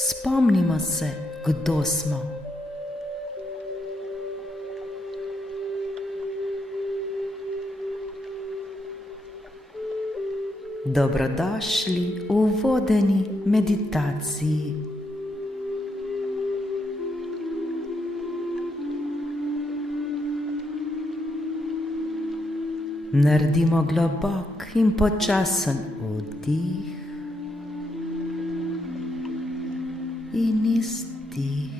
Spomnimo se, kdo smo. Dobrodošli v vodeni meditaciji. Naredimo globok in počasen vdih in izdih.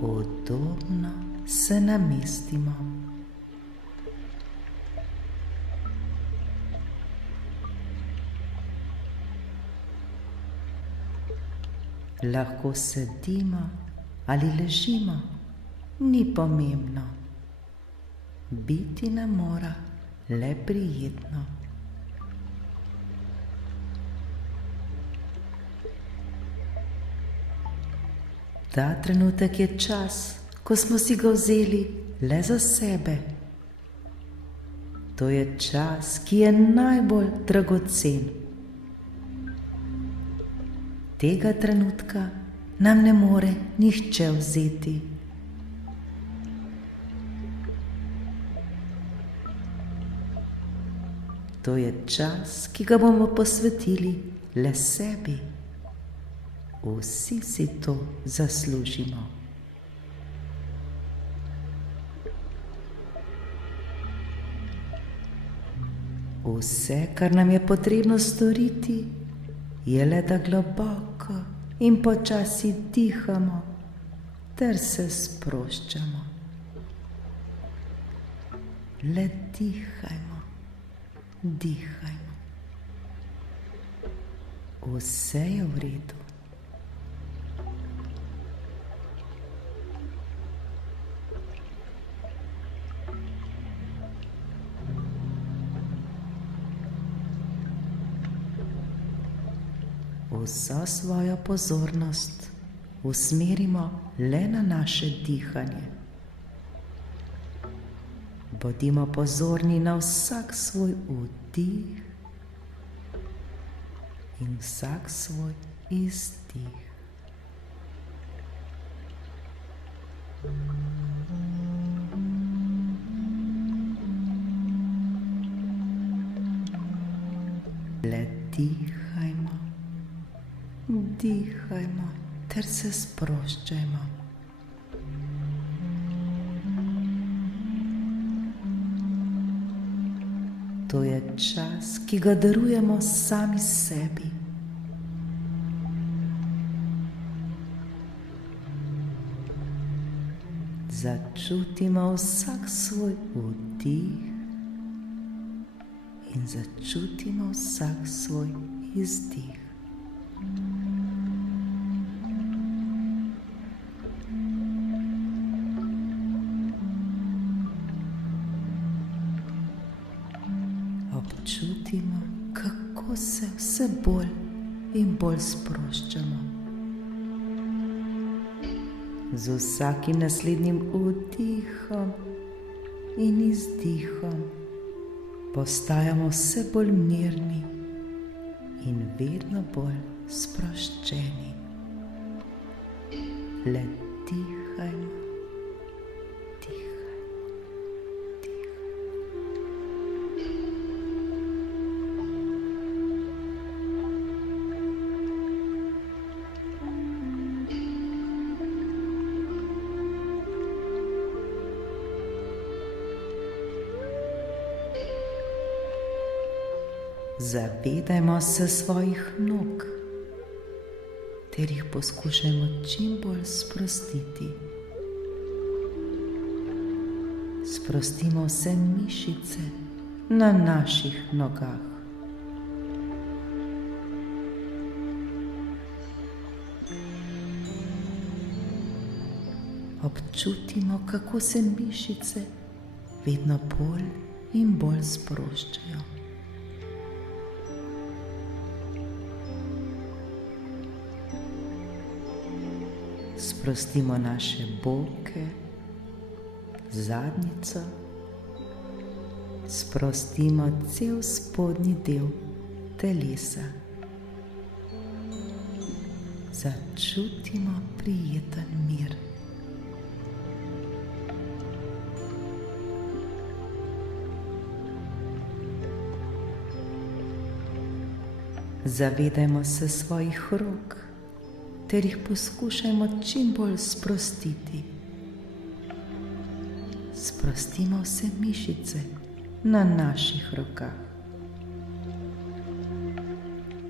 Udobno se namestimo. Lahko sedimo ali ležimo, ni pomembno. Biti nam mora le prijetno. Ta trenutek je čas, ko smo si ga vzeli le za sebe. To je čas, ki je najbolj dragocen. Tega trenutka nam ne more nihče vzeti. To je čas, ki ga bomo posvetili le sebi. Vsi si to zaslužimo. Vse, kar nam je potrebno storiti, je le, da globoko in počasi dihamo ter se sproščamo. Le dihajmo, dihajmo. Vse je v redu. Vso svojo pozornost usmerimo le na naše dihanje. Bodimo pozorni na vsak svoj vdih in vsak svoj izdih. Le dihajmo, dihajmo ter se sproščajmo. To je čas, ki ga darujemo sami sebi. Začutimo vsak svoj vdih in začutimo vsak svoj izdih. Občutimo, kako se vse bolj in bolj sproščamo. Z vsakim naslednjim vdihom in izdihom postajamo vse bolj mirni in vedno bolj sproščeni. Le dihajmo, dihajmo, dihajmo. Zavedajmo se svojih nog ter jih poskušajmo čim bolj sprostiti. Sprostimo vse mišice na naših nogah. Občutimo, kako se mišice vedno bolj in bolj sproščajo. Sprostimo naše boke, zadnjico, sprostimo cel spodnji del telesa. začutimo prijeten mir. Zavedajmo se svojih rok ter jih poskušajmo čim bolj sprostiti. Sprostimo vse mišice na naših rokah.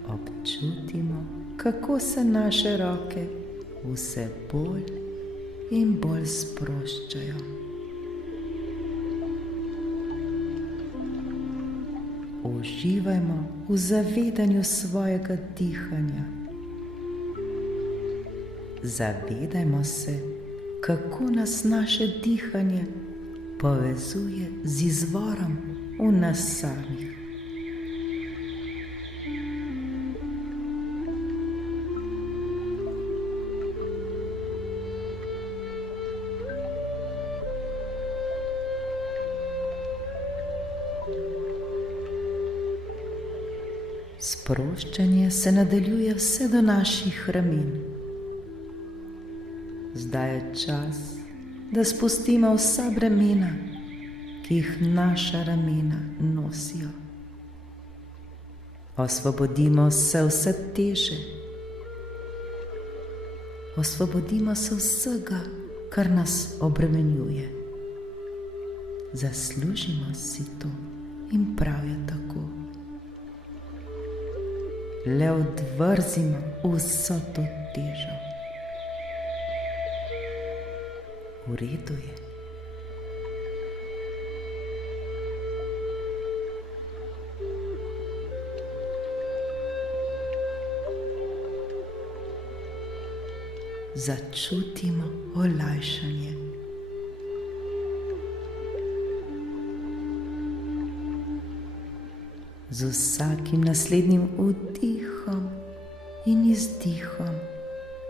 Občutimo, kako se naše roke vse bolj in bolj sproščajo. Uživajmo v zavedanju svojega dihanja. Zavedajmo se, kako nas naše dihanje povezuje z izvorom v nas samih. Sproščanje se nadaljuje vse do naših ramen. Zdaj je čas, da spustimo vsa bremena, ki jih naša ramena nosijo. Osvobodimo se vse teže. Osvobodimo se vsega, kar nas obremenjuje. Zaslužimo si to in prav je tako. Le odvrzimo vso to težo. V redu je. Začutimo olajšanje. Z vsakim naslednjim vdihom in izdihom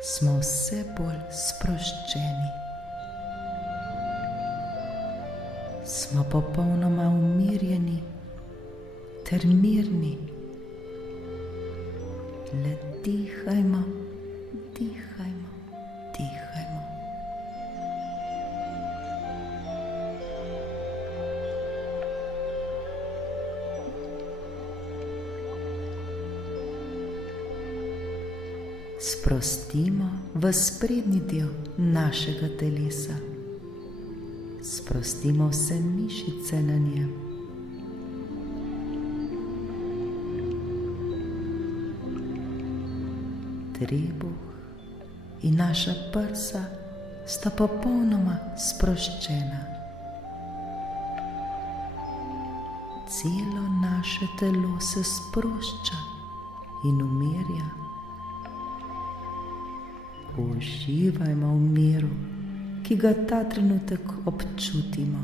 smo vse bolj sproščeni. Smo popolnoma umirjeni ter mirni. Le dihajmo, dihajmo, dihajmo. Sprostimo v sprednji del našega telesa. Sprostimo vse mišice na njem. Trebuh in naša prsa sta popolnoma sproščena. Celo naše telo se sprošča in umirja. Uživajmo v miru, ki ga ta trenutek občutimo.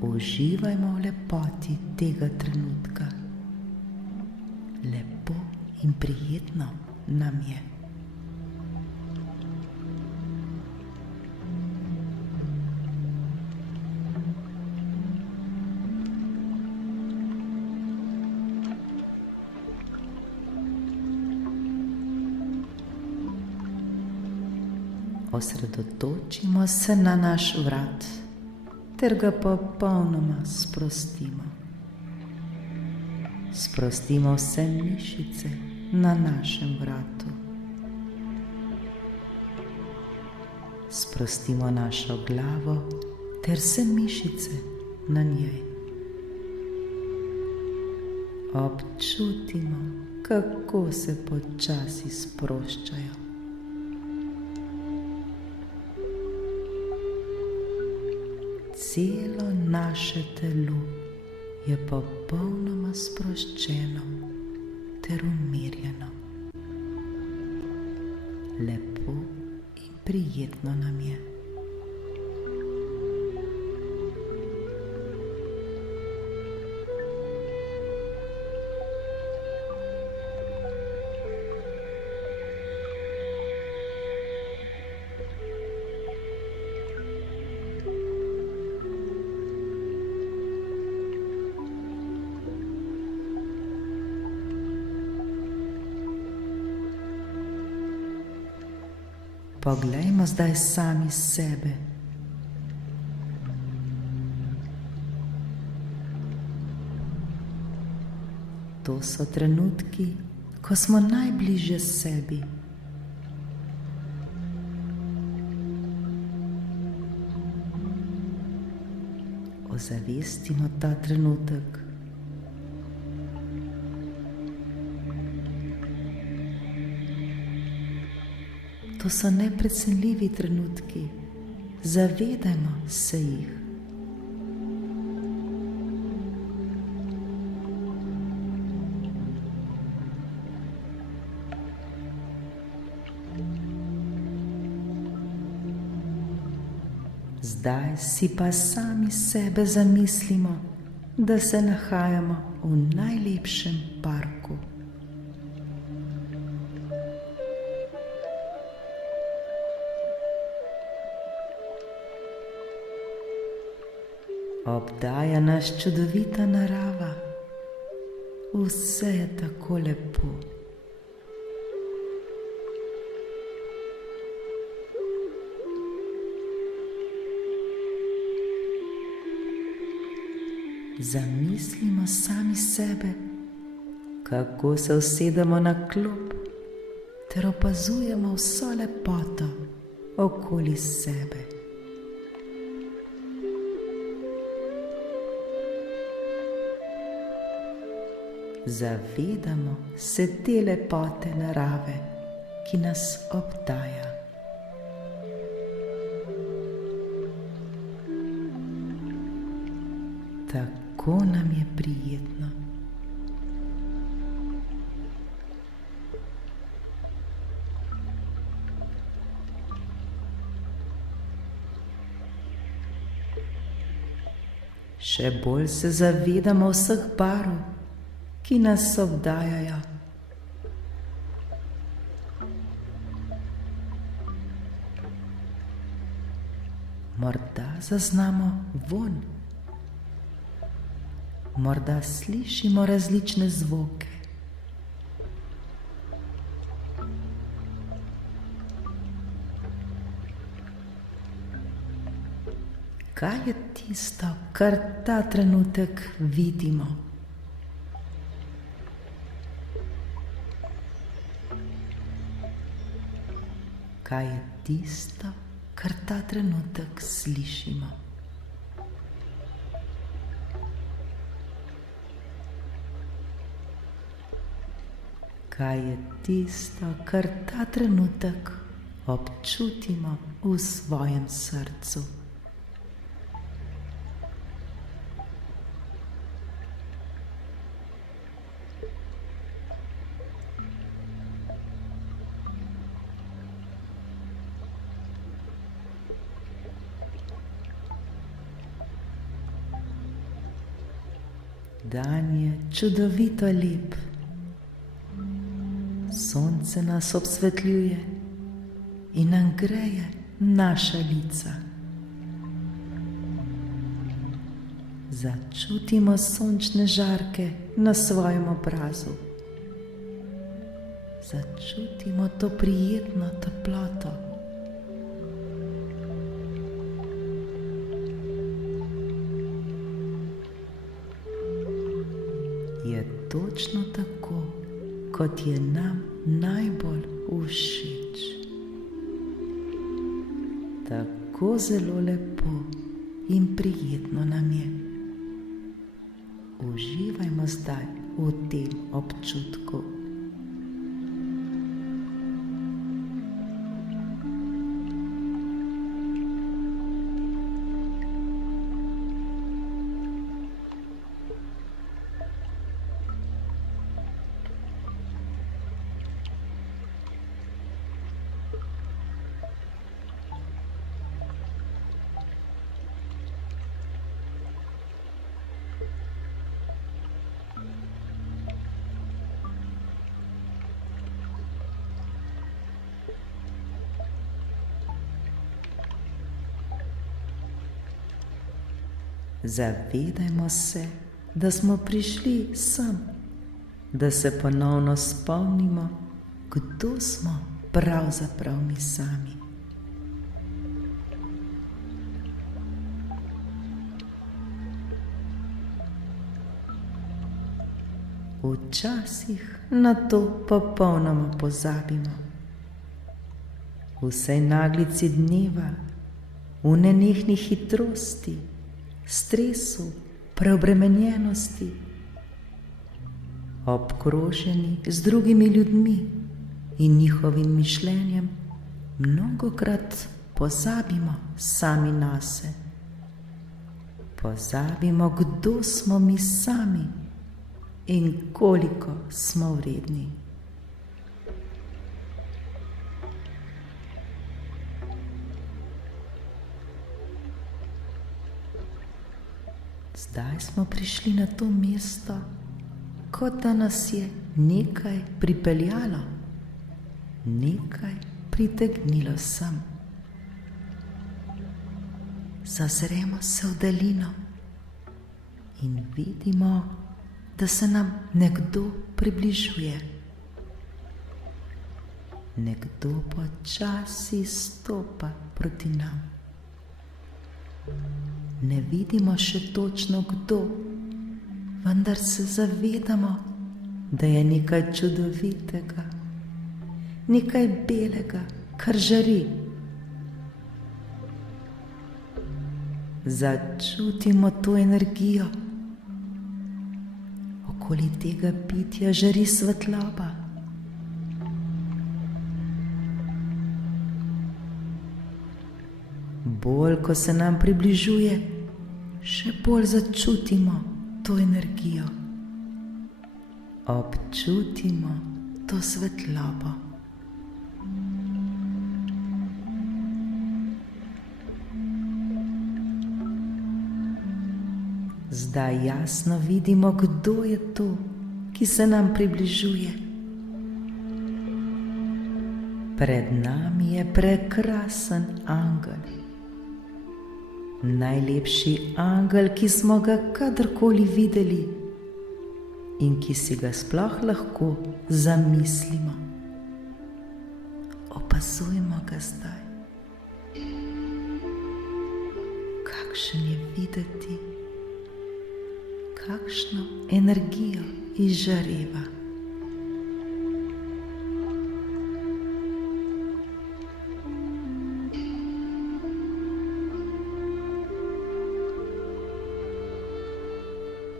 Uživajmo v lepoti tega trenutka. Lepo in prijetno nam je. Osredotočimo se na naš vrat ter ga popolnoma sprostimo. Sprostimo vse mišice na našem vratu. Sprostimo našo glavo ter vse mišice na njej. Občutimo, kako se počasi sproščajo. Celo naše telo je popolnoma sproščeno ter umirjeno. Lepo in prijetno nam je. Poglejmo zdaj sami sebe. To so trenutki, ko smo najbližje sebi. Ozavestimo ta trenutek. To so neprecenljivi trenutki, zavedajmo se jih. Zdaj si pa sami sebe zamislimo, da se nahajamo v najlepšem parku. Obdaja nas čudovita narava, vse je tako lepo. Zamislimo sami sebe, kako se usedemo na klop ter opazujemo vso lepoto okoli sebe. Zavedamo se te lepote narave, ki nas obdaja. Tako nam je prijetno. Še bolj se zavedamo vseh barv, ki nas obdajajo. Morda zaznamo vonj. Morda slišimo različne zvoke. Kaj je tisto, kar ta trenutek vidimo? Kaj je tisto, kar ta trenutek slišimo? Kaj je tisto, kar ta trenutek občutimo v svojem srcu? Dan je čudovito lep. Sonce nas obsvetljuje in nam greje naša lica. Začutimo sončne žarke na svojem obrazu. Začutimo to prijetno toploto. Je točno tako, kot je nam najbolj všeč. Tako zelo lepo in prijetno nam je. Uživajmo zdaj v tem občutku. Zavedajmo se, da smo prišli sem, da se ponovno spomnimo, kdo smo pravzaprav mi sami. včasih na to popolnoma pozabimo. V vsej naglici dneva, v nenehni hitrosti, stresu, preobremenjenosti, obkroženi z drugimi ljudmi in njihovim mišljenjem, mnogokrat pozabimo sami nase. Pozabimo, kdo smo mi sami in koliko smo vredni. Zdaj smo prišli na to mesto, kot da nas je nekaj pripeljalo, nekaj pritegnilo sem. Zazremo se v daljino in vidimo, da se nam nekdo približuje. Nekdo počasi stopa proti nam. Ne vidimo še točno kdo, vendar se zavedamo, da je nekaj čudovitega, nekaj belega, kar žari. Začutimo to energijo. Okoli tega bitja žari svetloba. Bolj, ko se nam približuje, še bolj začutimo to energijo. Občutimo to svetlobo. Zdaj jasno vidimo, kdo je to, ki se nam približuje. Pred nami je prekrasen angel. Najlepši angel, ki smo ga kadarkoli videli in ki si ga sploh lahko zamislimo. Opazujmo ga zdaj. Kakšen je videti, kakšno energijo izžareva.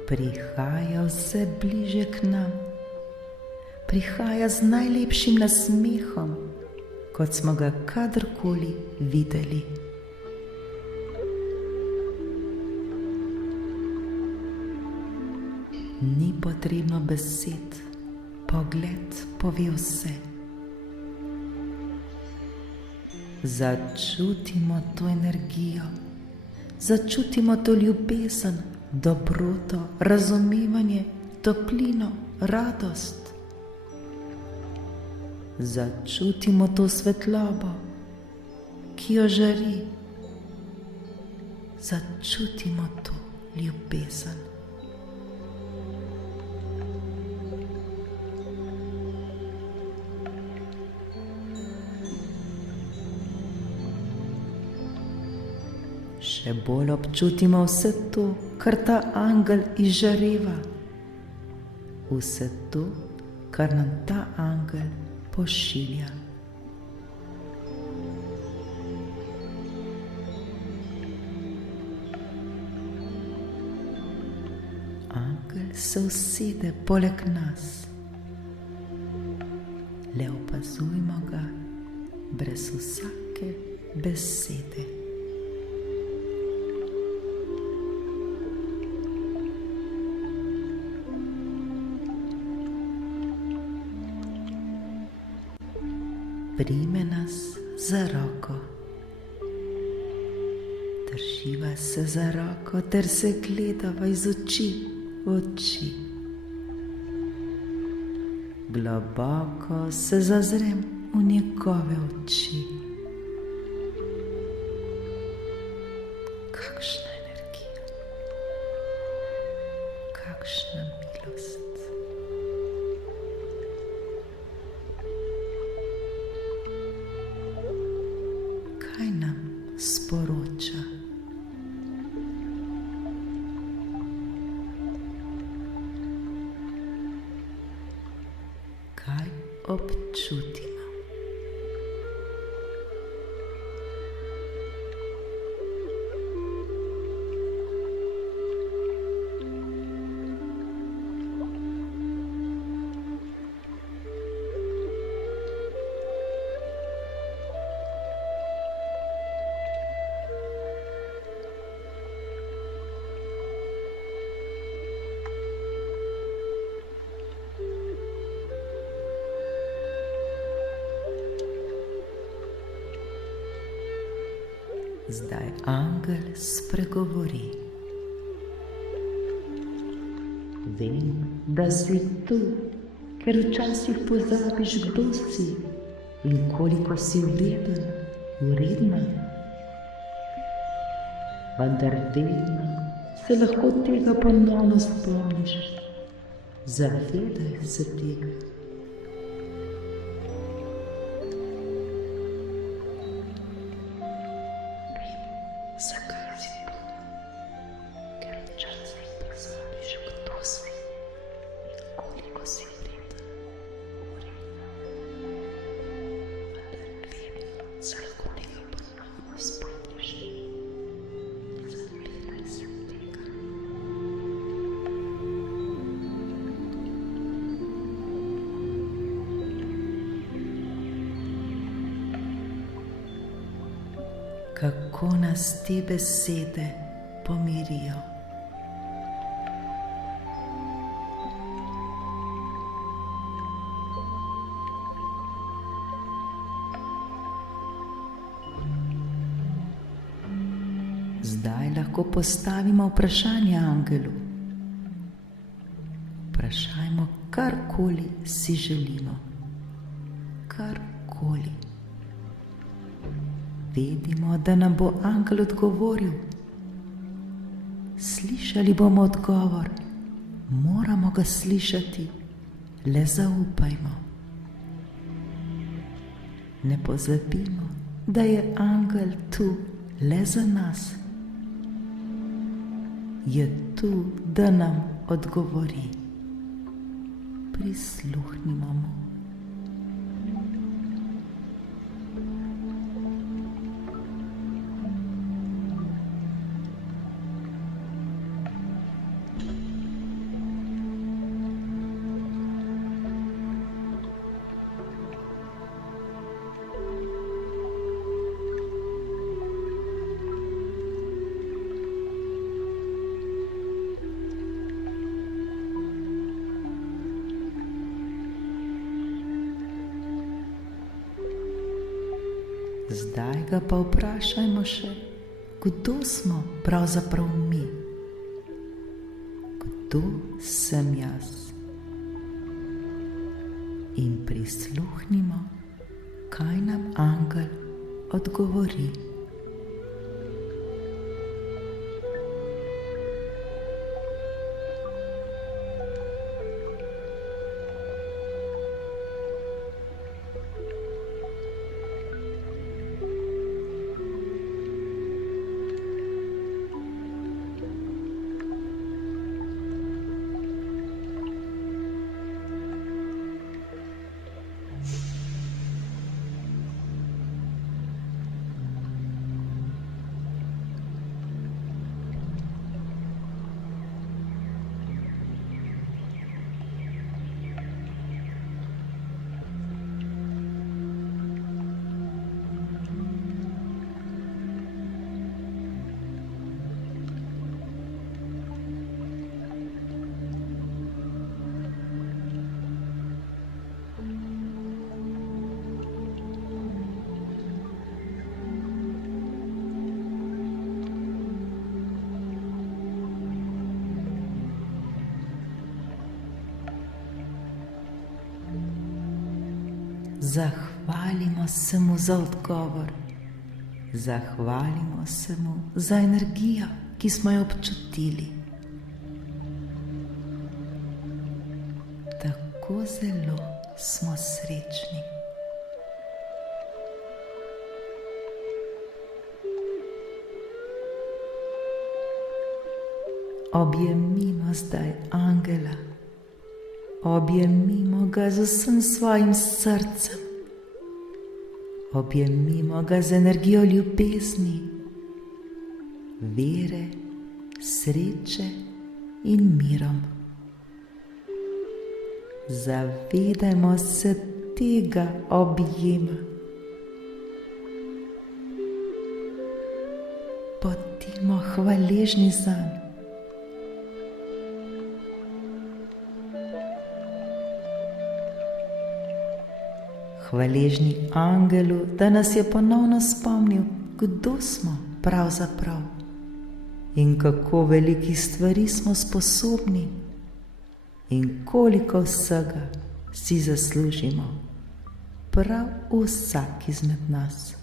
Prihaja vse bliže k nam. Prihaja z najlepšim nasmehom, kot smo ga kadarkoli videli. Ni potrebno besed, pogled pove vse. Začutimo to energijo, začutimo to ljubezen, dobroto, razumevanje, toplino, radost. Začutimo to svetlobo, ki jo žari. Začutimo to ljubezen. Še bolj občutimo vse to, kar ta angel izžareva. Vse to, kar nam ta angel pošilja. Angel se usede poleg nas. Le opazujmo ga brez vsake besede. Prime nas za roko. Drživa se za roko ter se gledava iz oči v oči. Globoko se zazrem v njegove oči. Kakšna energija, kakšna milost. Kaj nam sporoča? občutimo. Zdaj angel spregovori. Vem, da si tu, ker včasih pozabiš, kdo si in koliko si vreden, vredna. Vendar vedno se lahko tega ponovno spomniš. Zavedaj se tega. Zakaj si tu? Ker včasih pozabiš, kdo si in koliko si vreden, vredna. Vendar vedno se lahko tega ponovno spomniš. Zavedaj se tega. Kako nas te besede pomirijo. Zdaj lahko postavimo vprašanje angelu. Vprašajmo karkoli si želimo. Karkoli. Vedimo, da nam bo angel odgovoril. Slišali bomo odgovor, moramo ga slišati, le zaupajmo. Ne pozabimo, da je angel tu le za nas. Je tu, da nam odgovori. Prisluhnimo mu. Zdaj ga pa vprašajmo še, kdo smo pravzaprav mi? Kdo sem jaz? In prisluhnimo, kaj nam angel odgovori. Zahvalimo se mu za odgovor. Zahvalimo se mu za energijo, ki smo jo občutili. Tako zelo smo srečni. Objemimo zdaj angela. Objemimo ga z vsem svojim srcem. Objemimo ga z energijo ljubezni, vere, sreče in mirom. Zavedajmo se tega objema. Bodimo hvaležni zanj. Hvaležni angelu, da nas je ponovno spomnil, kdo smo pravzaprav in kako velikih stvari smo sposobni in koliko vsega si zaslužimo, prav vsak izmed nas.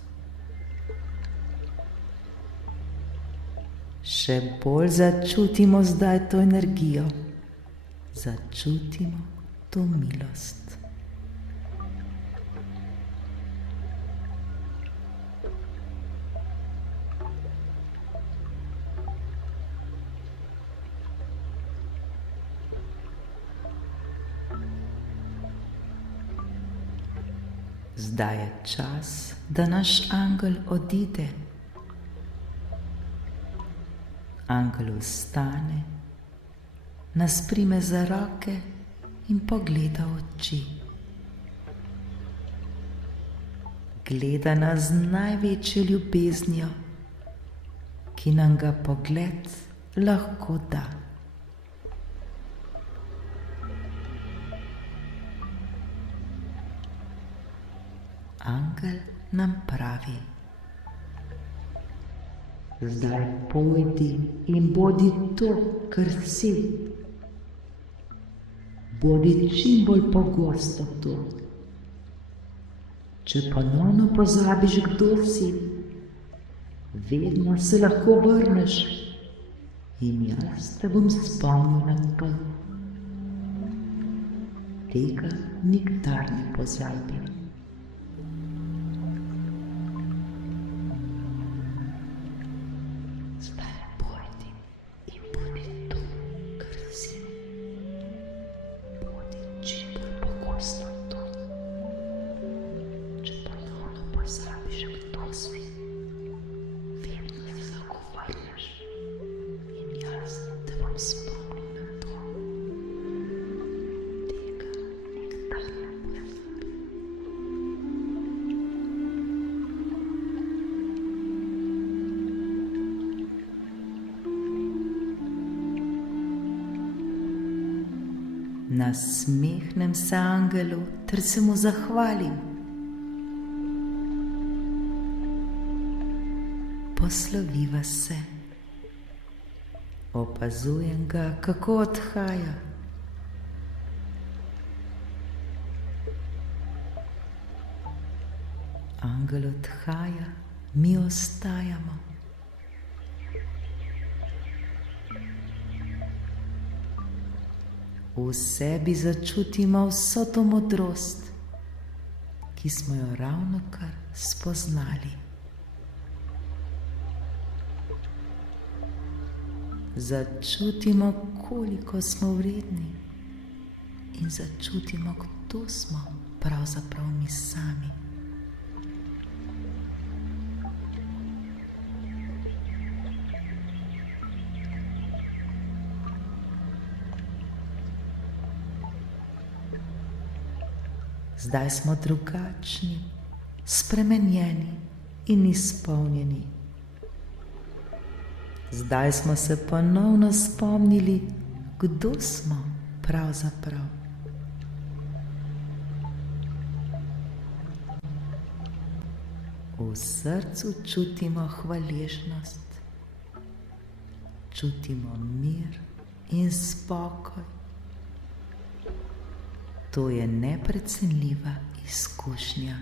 Še bolj začutimo zdaj to energijo, začutimo to milost. Zdaj je čas, da naš angel odide. Angel vstane, nas prime za roke in pogleda v oči. Gleda nas z največjo ljubeznijo, ki nam ga pogled lahko da. Angel nam pravi: zdaj pojdi in bodi to, kar si. Bodi čim bolj pogosto to. Če ponovno pozabiš, kdo si, vedno se lahko vrneš in jaz te bom spomnil na to. Tega nikdar ne pozabi. Nasmehnem se angelu ter se mu zahvalim. Posloviva se. Opazujem ga, kako odhaja. Angel odhaja, mi ostajamo. V sebi začutimo vso to modrost, ki smo jo ravnokar spoznali. Začutimo, koliko smo vredni in začutimo, kdo smo pravzaprav mi sami. Zdaj smo drugačni, spremenjeni in izpolnjeni. Zdaj smo se ponovno spomnili, kdo smo pravzaprav. V srcu čutimo hvaležnost, čutimo mir in spokoj. To je neprecenljiva izkušnja.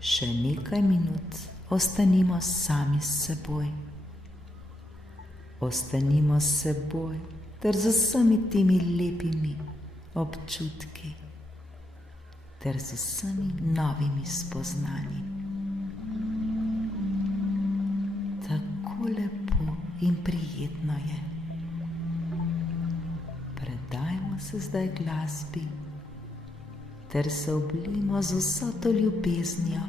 Še nekaj minut ostanimo sami s seboj. Ostanimo s seboj ter z vsemi temi lepimi občutki, ter z vsemi novimi spoznanji. Tako lepo in prijetno je. Predajmo se zdaj glasbi, ter se oblijmo z vso to ljubeznijo,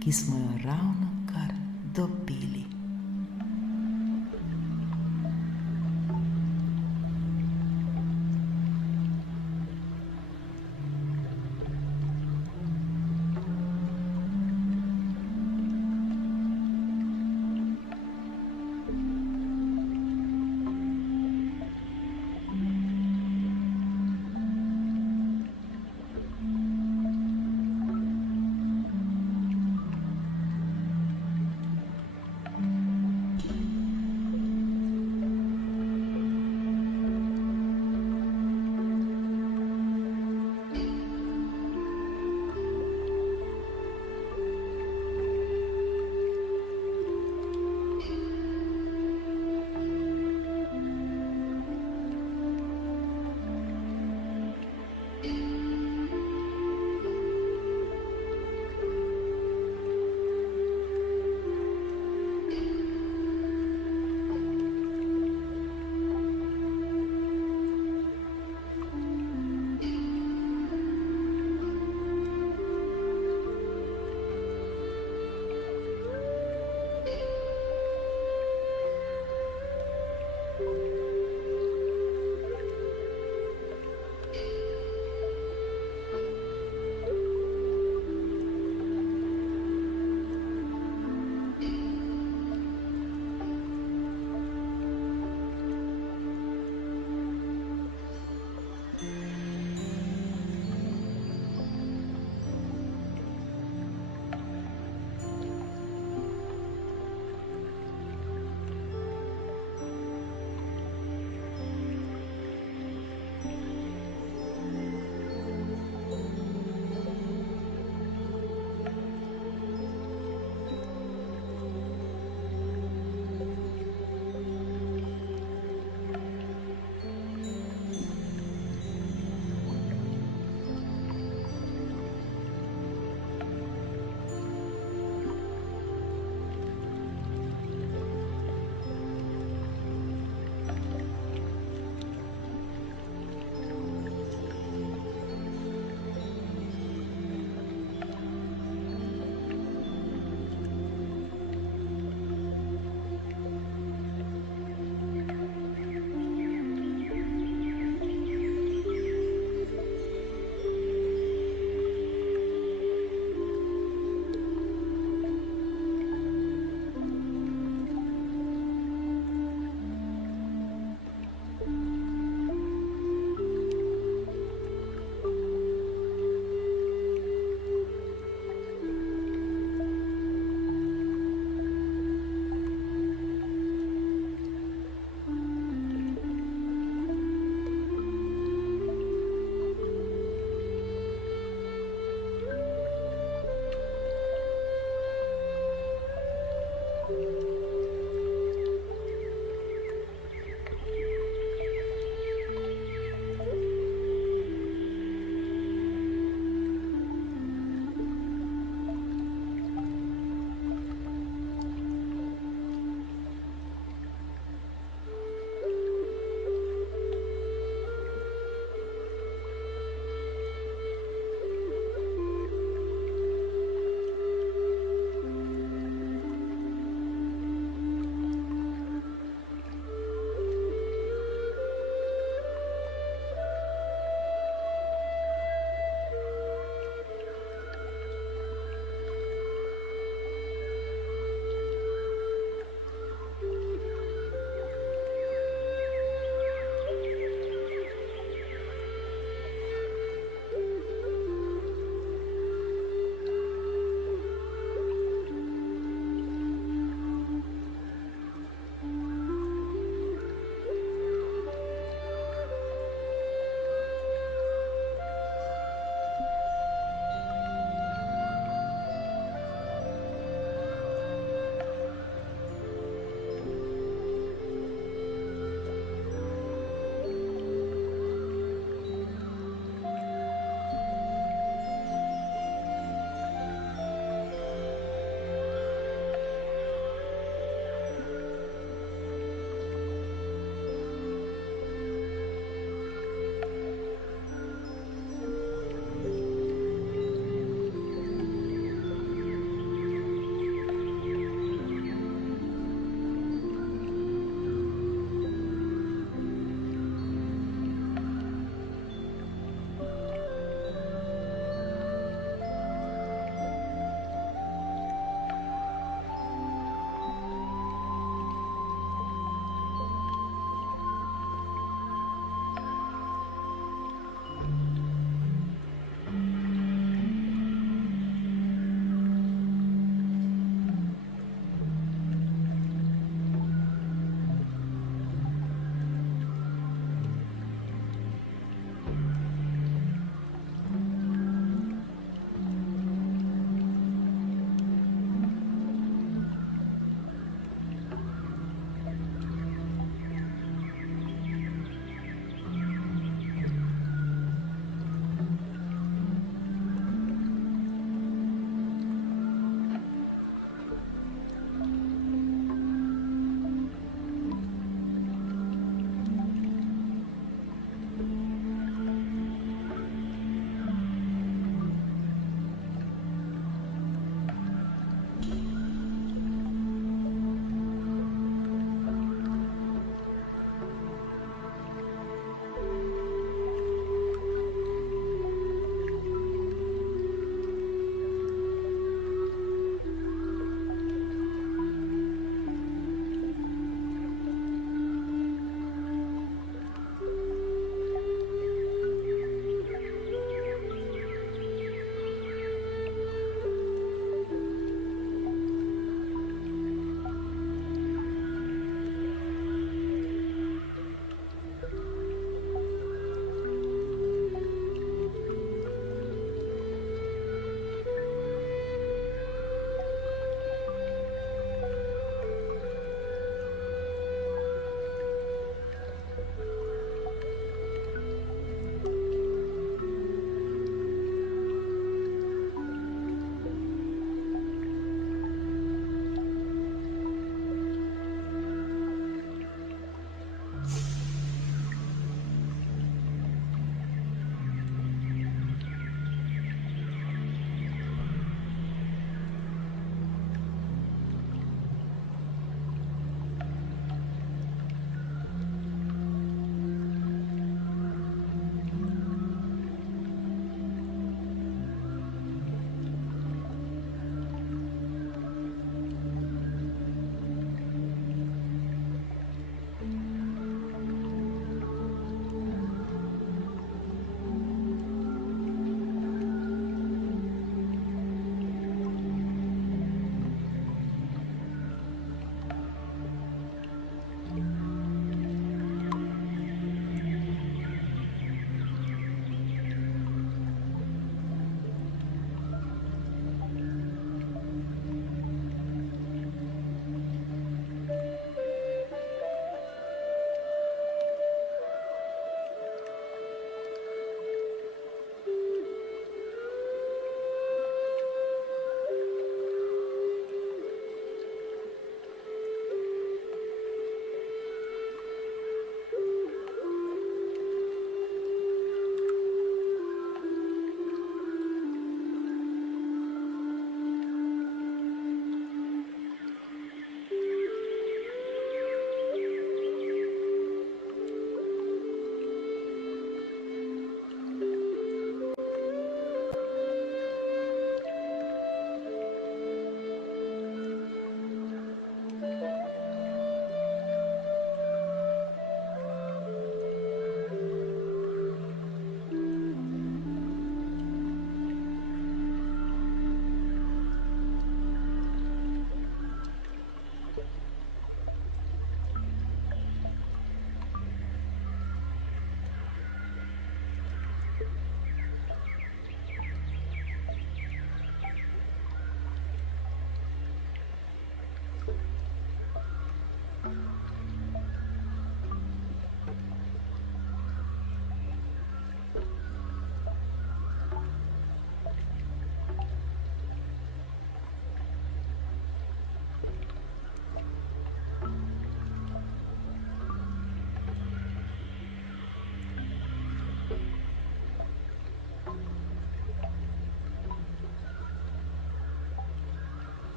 ki smo jo ravnokar dobili.